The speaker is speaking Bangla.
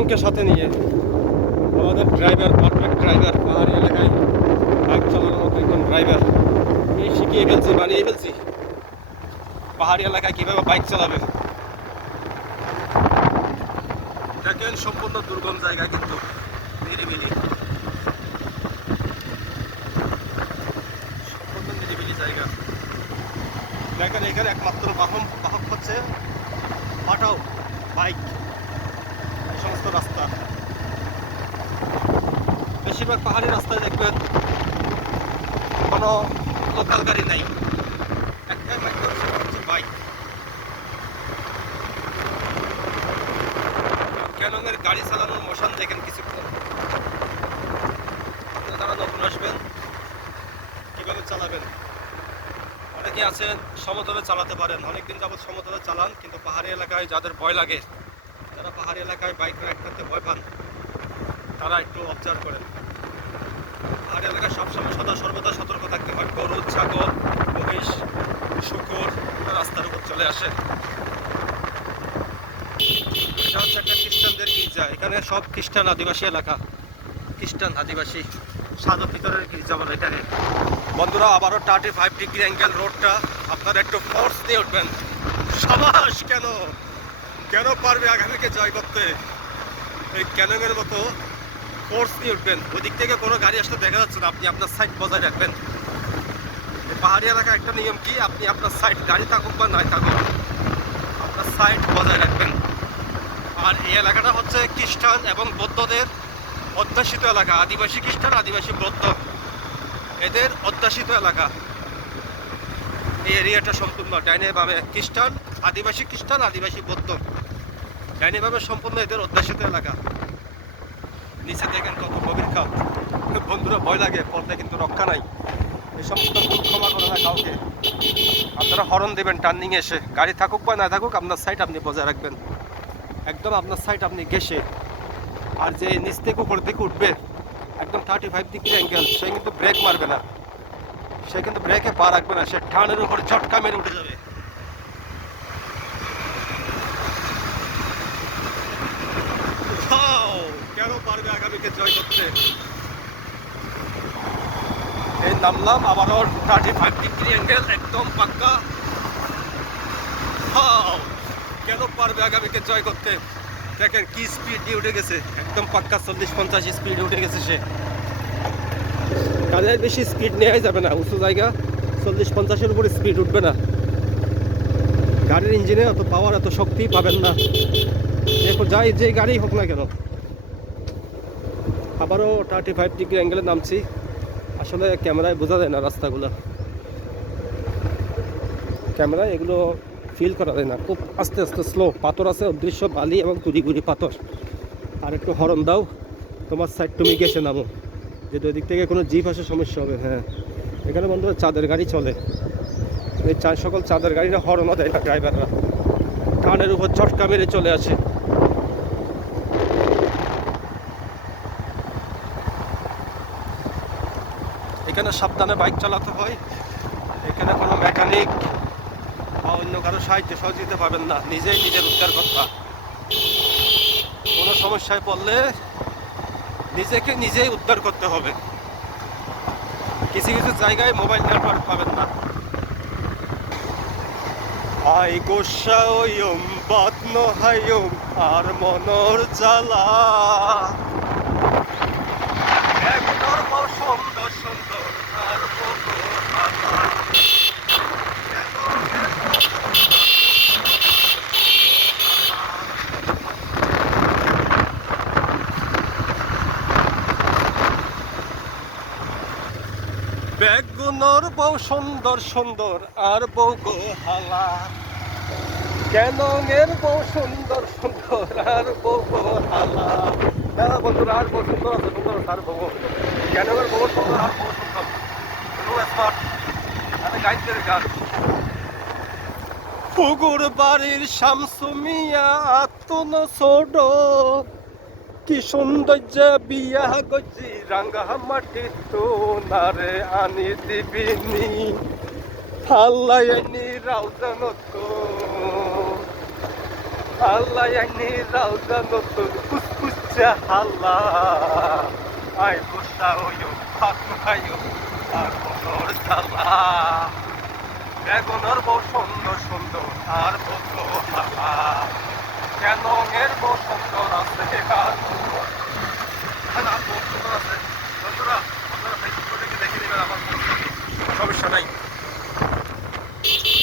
ক্যাননকে সাথে নিয়ে আমাদের ড্রাইভার, পারফেক্ট ড্রাইভার, পাহাড়ি এলাকায় বাইক চালানোর মতো একজন ড্রাইভার এই শিখিয়ে ফেলছি, বানিয়ে ফেলছি পাহাড়ি এলাকায় কীভাবে বাইক চালাবে। দেখেন সম্পূর্ণ দুর্গম জায়গা, কিন্তু নিরিবিলি, সম্পূর্ণ নিরিবিলি জায়গা। দেখেন এখানে একমাত্র বাহক হচ্ছে পাঠাও বাইক, এই সমস্ত রাস্তা। বেশিরভাগ পাহাড়ি রাস্তায় দেখবেন কোনো লোকাল গাড়ি নাই, একটাই মাত্র হচ্ছে বাইক। ক্যাননের গাড়ি চালানোর মোশন দেখেন কিছুক্ষণ। যারা নতুন আসবেন কীভাবে চালাবেন, অনেকে আছেন সমতলে চালাতে পারেন, অনেকদিন যাবৎ সমতলে চালান, কিন্তু পাহাড়ি এলাকায় যাদের ভয় লাগে, যারা পাহাড়ি এলাকায় বাইক রাইড করতে ভয় পান, তারা একটু অবজার্ভ করেন। পাহাড়ি এলাকায় সবসময় সর্বদা সতর্ক থাকতে হয়। গরু, ছাগল, মহিষ, শুকর রাস্তার উপর চলে আসে। এটা হচ্ছে একটা খ্রিস্টানদের গির্জা, এখানে সব খ্রিস্টান আদিবাসী এলাকা, খ্রিস্টান আদিবাসী সাদা ভিতরের গির্জা বলে এখানে। বন্ধুরা আবারও 35 ডিগ্রি অ্যাঙ্গেল রোডটা, আপনারা একটু ফোর্স দিয়ে উঠবেন। সাবাস! কেন পারবে আগামীকে জয় করতে, এই ক্যাননের মতো ফোর্স দিয়ে উঠবেন। ওই দিক থেকে কোনো গাড়ি আসলে দেখা যাচ্ছে না, আপনি আপনার সাইড বজায় রাখবেন। এই পাহাড়ি এলাকায় একটা নিয়ম কি, আপনি আপনার সাইড, গাড়ি থাকুক বা নাই থাকুক, আপনার সাইড বজায় রাখবেন। আর এই এলাকাটা হচ্ছে খ্রিস্টান এবং বৌদ্ধদের অধ্যাসিত এলাকা, আদিবাসী খ্রিস্টান, আদিবাসী বৌদ্ধ, এদের অধ্যাসিত এলাকা। এই এরিয়াটা সম্পূর্ণ ডাইনে বামে খ্রিস্টান, আদিবাসী বৌদ্ধ, ডাইনে বামে সম্পূর্ণ এদের অধ্যাসিত এলাকা। নিচে দেখেন কত গভীর খাত। বন্ধুরা ভয় লাগে, পড়লে কিন্তু রক্ষা নাই। এই সমস্ত ভুল ক্ষমা করে না কাউকে। আপনারা হর্ন দেবেন টার্নিং এসে, গাড়ি থাকুক বা না থাকুক আপনার সাইড আপনি বজায় রাখবেন, একদম আপনার সাইড আপনি ঘেসে। আর যে নিচ থেকে উপর দিকে উঠবে একদম 35 ডিগ্রি অ্যাঙ্গেল, সে কিন্তু ব্রেক মারবে না, সে কিন্তু ব্রেকে পা রাখবে না, সে টানের উপরে ঝটকা মেরে উঠে যাবে। কেন পারবে আগামীকে জয় করতে। এই নামলাম আবারও 35 ডিগ্রি অ্যাঙ্গেল, একদম পাক্কা। কেন পারবে আগামীকে জয় করতে। দেখেন কি স্পিড দিয়ে উঠে গেছে, একদম পাক্কা 40-50 স্পিডে উঠে গেছে সে। কাজের বেশি স্পিড নেওয়াই যাবে না, উঁচু জায়গা 40-50-এর উপরে স্পিড উঠবে না। গাড়ির ইঞ্জিনে অত পাওয়ার, এত শক্তি পাবেন না, যাই যে গাড়ি হোক না কেন। আবারও 35 ডিগ্রি অ্যাঙ্গেলে নামছি। আসলে ক্যামেরায় বোঝা যায় না রাস্তাগুলো, ক্যামেরায় এগুলো ফিল করা যায় না, খুব আস্তে আস্তে স্লো। পাথর আছে, অদৃশ্য বালি এবং গুড়ি পাথর। আর একটু হরন দাও, তোমার সাইড তুমি গেছে নামো, যেহেতু ওই দিক থেকে কোনো জিপ আসে সমস্যা হবে। হ্যাঁ, এখানে বন্ধুরা চাঁদের গাড়ি চলে, এই সকল চাঁদের গাড়িরা হরনও দেয় না, ড্রাইভাররা কানের উপর ঝটকা মেরে চলে আসে। এখানে সাবধানে বাইক চালাতে হয়, এখানে কোনো মেকানিক বা অন্য কারো সাহায্য সহযোগিতা পাবেন না, নিজেই নিজের উদ্ধার করতে। কোনো সমস্যায় পড়লে নিজেকে নিজেই উদ্ধার করতে হবে। কিছু জায়গায় মোবাইল নেটওয়ার্ক পাবেন না। আই গোসায়ম বাত্ন হায়ম আর মনর জ্বালা, সুন্দর সুন্দর আর বেগুনর বউ সুন্দর সুন্দর আর বউ গো হালা, ক্যাননের বউ সুন্দর সুন্দর আর বউ গো হালা। হ্যাঁ বন্ধুরা, আর বউ সুন্দর আছে, সুন্দর আর বউ, ক্যাননের বউ সুন্দর আর বউ সুন্দর। গাইতের গান। পুকুর বাড়ির শামসু মিয়া আত্মন ছোট, কি সৌন্দর্য বিয়া গজি রাঙ্গা মাটি তো নারে আনি দিবিনি, ফাল্লাইনি রাউজান তো আল্লাহ আইনি রাউজা নতুন কুসকুসা হাল্লা আই বসা হইও ফাঁকাইও আর বছর জ্বালা বেগুনের বউ সুন্দর সুন্দর আর বছর হাল্লা কেন এর বউ সুন্দর আছে